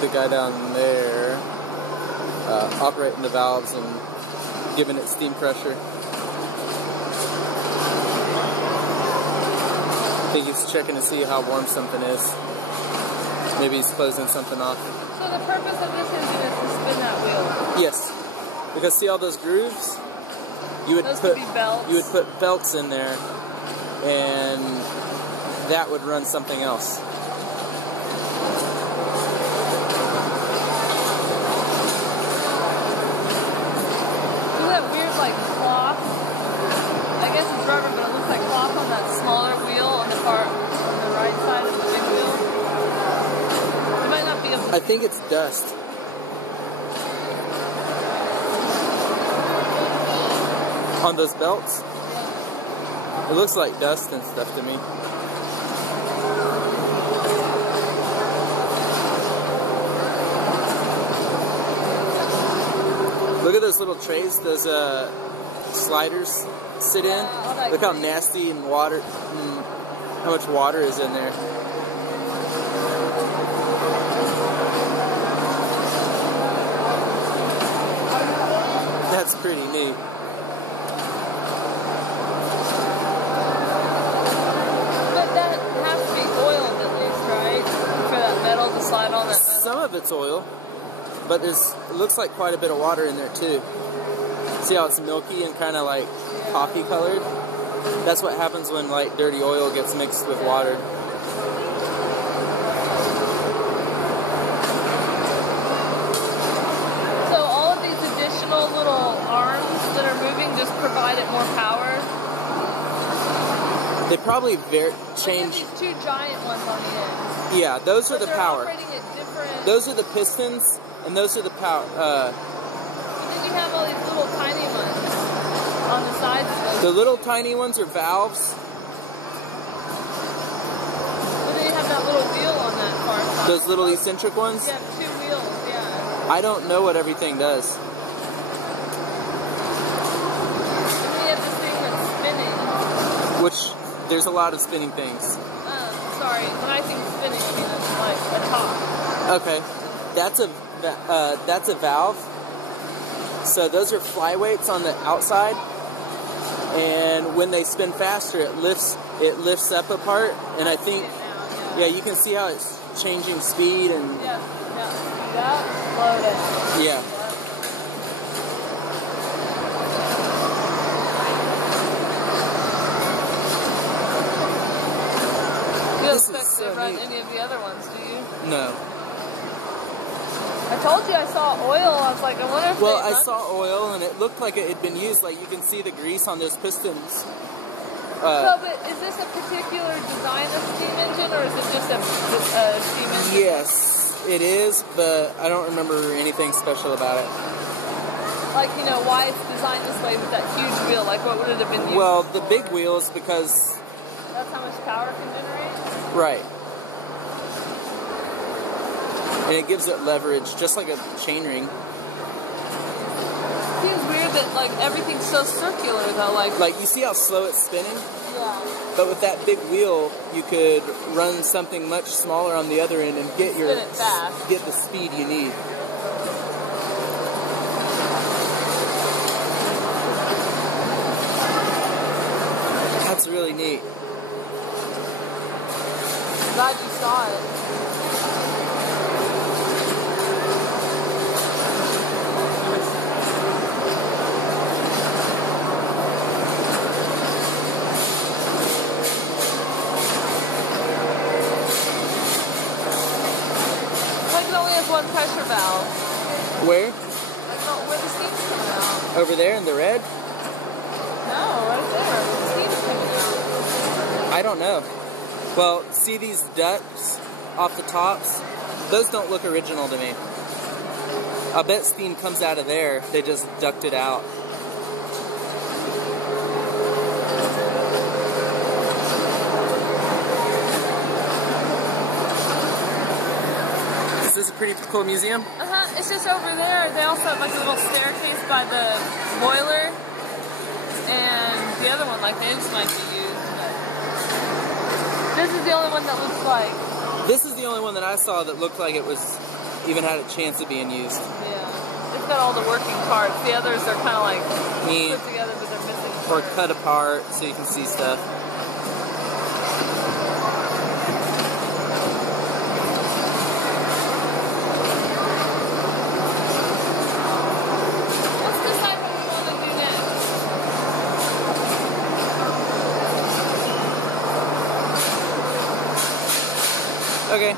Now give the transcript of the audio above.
the guy down there operating the valves and giving it steam pressure. I think he's checking to see how warm something is. Maybe he's closing something off. So the purpose of this engine is to spin that wheel? Yes. Because see all those grooves? You would Those could be belts. You would put belts in there, and that would run something else. See that weird like cloth? I guess it's rubber, but it looks like cloth on that smaller wheel on the right side of the big wheel. You might not be able to. I think it's dust. On those belts? It looks like dust and stuff to me. Look at those little trays, those sliders sit in. Look how nasty and how much water is in there. That's pretty neat. Slide on that metal. Some of it's oil, but it looks like quite a bit of water in there too. See how it's milky and kind of like coffee colored? That's what happens when like dirty oil gets mixed with water. So all of these additional little arms that are moving just provide it more power? They probably change. These two giant ones on the end. Yeah, those are the power. Different... Those are the pistons, and those are the power. And then you have all these little tiny ones on the sides of those. The little tiny ones are valves. But then you have that little wheel on that far side. Those little eccentric ones? You have two wheels, yeah. I don't know what everything does. And then you have this thing that's spinning. Which, there's a lot of spinning things. Sorry, when I think spinning, I mean it's like a top. Okay, that's a valve. So those are flyweights on the outside, and when they spin faster, it lifts up a part. And I think, yeah, you can see how it's changing speed and yeah, that slow down. Yeah. You don't expect to run any of the other ones, do you? No. I told you I saw oil. I was like, I wonder if Well, I saw oil, and it looked like it had been used. Like, you can see the grease on those pistons. So, but is this a particular design of steam engine, or is it just a steam engine? Yes, it is, but I don't remember anything special about it. Like, you know, why it's designed this way with that huge wheel? Like, what would it have been used Well, for? the big wheel is because... That's how much power it can generate? Right. And it gives it leverage, just like a chain ring. It seems weird that, like, everything's so circular, though. Like, you see how slow it's spinning? Yeah. But with that big wheel, you could run something much smaller on the other end and get get the speed you need. That's really neat. Glad you saw it. Like it only has one pressure valve. Where? Where the steam's coming out. Over there in the red? No, right there. The steam's coming out. I don't know. Well, see these ducts off the tops? Those don't look original to me. I bet steam comes out of there. They just duct it out. Is this a pretty cool museum? Uh-huh. It's just over there. They also have like a little staircase by the boiler. And the other one, like those might be used. This is the only one that looks like... This is the only one that I saw that looked like it was even had a chance of being used. Yeah. They've got all the working parts. The others are kind of like Neat. put together, but they're missing Or parts. cut apart so you can see stuff. Let's decide what we want to do next. Okay.